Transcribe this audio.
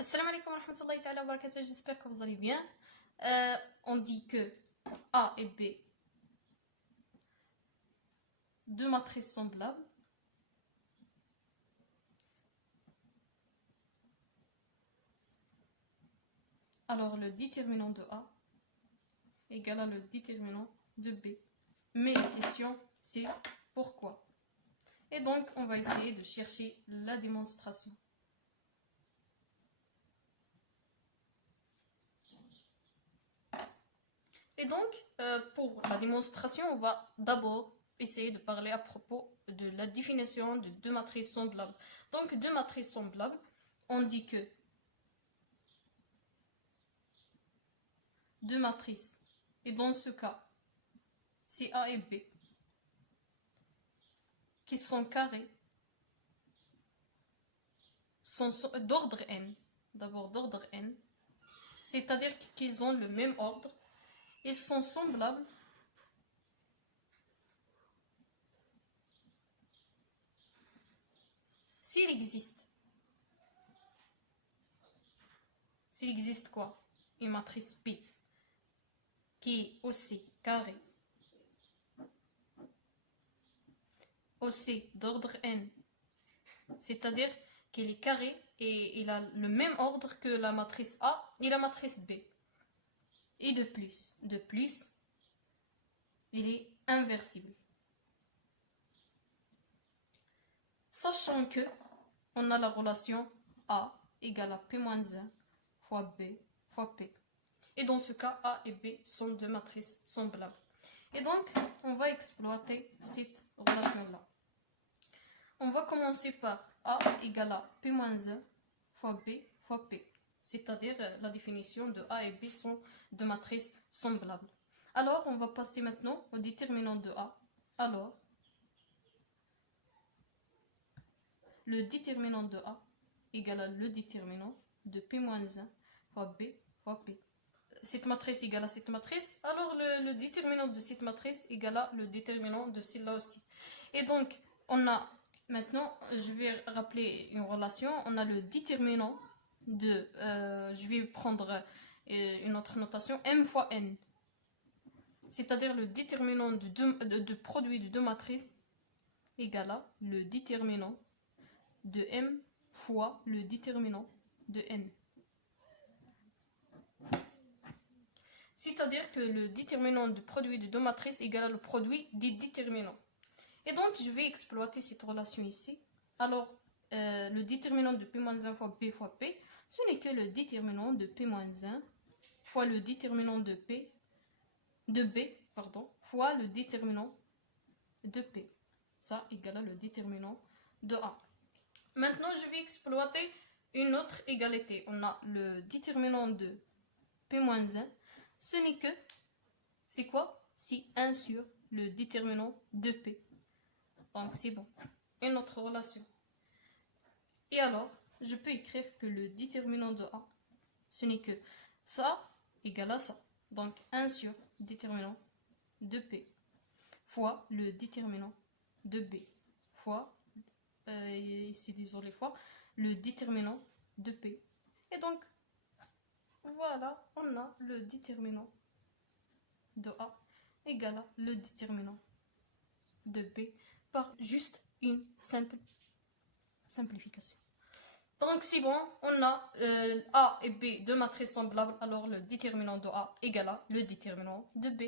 Assalamu alaikum wa rahmatullahi ta'ala wa barakatuh, j'espère que vous allez bien. On dit que A et B, deux matrices semblables. Alors le déterminant de A égale à le déterminant de B. Mais la question c'est pourquoi. Et donc on va essayer de chercher la démonstration. Et donc, pour la démonstration, on va d'abord essayer de parler à propos de la définition de deux matrices semblables. Donc, deux matrices semblables, on dit que deux matrices, et dans ce cas, c'est A et B, qui sont carrées, sont d'ordre n, d'abord d'ordre n, c'est-à-dire qu'ils ont le même ordre, ils sont semblables s'il existe quoi? Une matrice P qui est aussi carrée, aussi d'ordre n, c'est-à-dire qu'il est carré et il a le même ordre que la matrice A et la matrice B. Et de plus, il est inversible. Sachant que on a la relation A égale à P-1 fois B fois P. Et dans ce cas, A et B sont deux matrices semblables. Et donc, on va exploiter cette relation-là. On va commencer par A égale à P-1 fois B fois P. C'est-à-dire la définition de A et B sont deux matrices semblables. Alors, on va passer maintenant au déterminant de A. Alors, le déterminant de A égale à le déterminant de P-1 fois B fois P. Cette matrice égale à cette matrice, alors le déterminant de cette matrice égale à le déterminant de celle-là aussi. Et donc, on a maintenant, je vais rappeler une relation, on a le déterminant de, je vais prendre une autre notation, m fois n. C'est-à-dire le déterminant de produit de deux matrices égale à le déterminant de m fois le déterminant de n. C'est-à-dire que le déterminant de produit de deux matrices égale à le produit des déterminants. Et donc, je vais exploiter cette relation ici. Alors, le déterminant de P-1 fois B fois P, ce n'est que le déterminant de P-1 fois le déterminant de B, fois le déterminant de P. Ça égale à le déterminant de A. Maintenant, je vais exploiter une autre égalité. On a le déterminant de P-1, ce n'est que, c'est quoi? C'est 1 sur le déterminant de P. Donc, c'est bon. Une autre relation. Et alors, je peux écrire que le déterminant de A, ce n'est que ça égale à ça. Donc, 1 sur déterminant de P fois le déterminant de B fois, ici disons les fois, le déterminant de P. Et donc, voilà, on a le déterminant de A égale à le déterminant de B par juste une simple simplification. Donc c'est bon, on a A et B, deux matrices semblables, alors le déterminant de A égale à le déterminant de B.